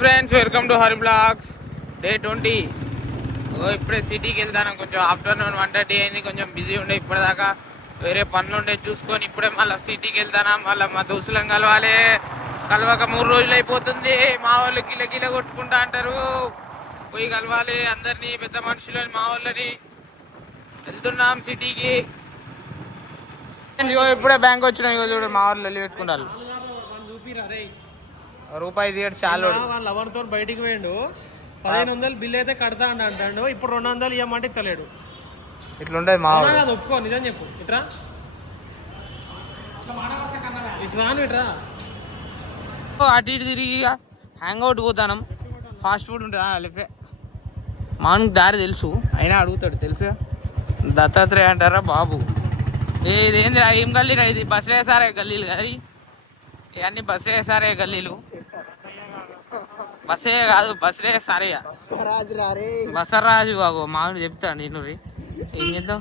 Friends, welcome to Hari blogs day 20. ఇప్పుడే సిటీకి వెళ్తాను. కొంచెం ఆఫ్టర్నూన్ 1:30 అయింది. కొంచెం బిజీ ఉండే ఇప్పటిదాకా, వేరే పనులు ఉండే చూసుకొని ఇప్పుడే మళ్ళీ సిటీకి వెళ్తానా. మళ్ళీ మా దోస్తులను కలవాలి. కలవక 3 రోజులు అయిపోతుంది. మా వాళ్ళు గిల కొట్టుకుంటా అంటారు. పోయి కలవాలి అందరినీ, పెద్ద మనుషులని, మా వాళ్ళని. వెళ్తున్నాం సిటీకి. ఇప్పుడే బ్యాంక్ వచ్చిన చూడు, మా వాళ్ళు వెళ్ళి పెట్టుకుంటారు. రూపాయి తీయడు చాలు. వాళ్ళ ఎవరితో బయటికి పోయిండు. 1500 బిల్ అయితే కడతా అంటాడు. ఇప్పుడు 200 ఇవ్వమంటే ఇస్తలేడు. ఇట్లుంటది మా కాదు, ఒప్పుకో, నిజం చెప్పు. ఇట్రా ఇట్రా అటు ఇటు తిరిగి హ్యాంగ్ అవుట్ పోతాను. ఫాస్ట్ ఫుడ్ ఉంటుంది లెఫ్ట్. మామూలు దారి తెలుసు, అయినా అడుగుతాడు. తెలుసు దత్తాత్రేయ అంటారా బాబు. ఇదేంది, ఏం గల్లీరా ఇది? బస్సు వేసారే గల్లీలు కదా ఇవన్నీ. బస్సు వేసారే గల్లీలు. బస్సే కాదు, బస్సులే సారే. బసరాజు బాబు మామూలు చెప్తాను నేను. ఏం చేద్దాం,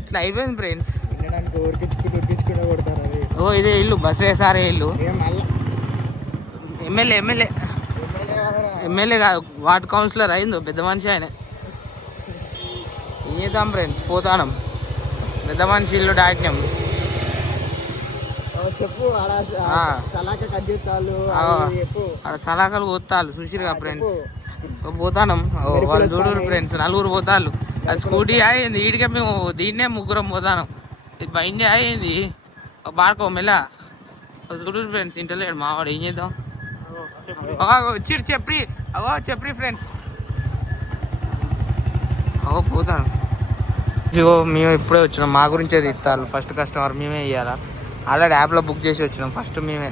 ఇట్లా అయిపోయింది ఫ్రెండ్స్. ఓ ఇదే ఇల్లు, బస్సే సారే ఇల్లు. ఎమ్మెల్యే కాదు, వార్డ్ కౌన్సిలర్ అయిందో పెద్ద మనిషి ఆయన. ఏం చేద్దాం ఫ్రెండ్స్, పోతాను. పెద్ద మనిషి ఇల్లు దాటినాం. సలాకలు పోతాలు చూసిరుగా ఫ్రెండ్స్. పోతాను వాళ్ళు చూడరు ఫ్రెండ్స్. 4 పోతాలు. అది స్కూటీ అయింది ఈడికే. మేము దీన్నే 3 పోతాను. ఇది బండి అయింది బాడుకో మెల్ల. చూడరు ఫ్రెండ్స్. ఇంటలేడు మావాడు. ఏం చేద్దాం, వచ్చిరు చెప్పి. చెప్పి ఫ్రెండ్స్. పోతాను. మేము ఇప్పుడే వచ్చినాం. మా గురించే తీస్తారు. ఫస్ట్ కస్టమర్ మేమే ఇవ్వాలా. ఆల్రెడీ యాప్లో బుక్ చేసి వచ్చినాం. ఫస్ట్ మేమే.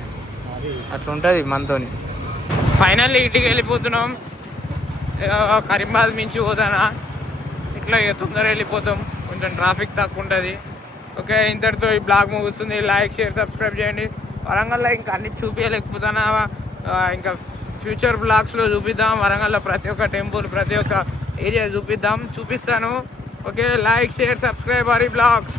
అట్లా ఉంటుంది మనతోని. ఫైనల్లీ ఇంటికి వెళ్ళిపోతున్నాం. కరీంబాద్ మించి పోతానా. ఇట్లా తొందరగా వెళ్ళిపోతాం. కొంచెం ట్రాఫిక్ తక్కువ ఉంటుంది. ఓకే, ఇంతటితో ఈ బ్లాగ్ ముగుస్తుంది. లైక్, షేర్, సబ్స్క్రైబ్ చేయండి. వరంగల్లో ఇంకా అన్ని చూపించలేకపోతానా. ఇంకా ఫ్యూచర్ బ్లాగ్స్లో చూపిద్దాం. వరంగల్లో ప్రతి ఒక్క టెంపుల్, ప్రతి ఒక్క ఏరియా చూపిస్తాను. Okay, like, share, subscribe Hari blogs.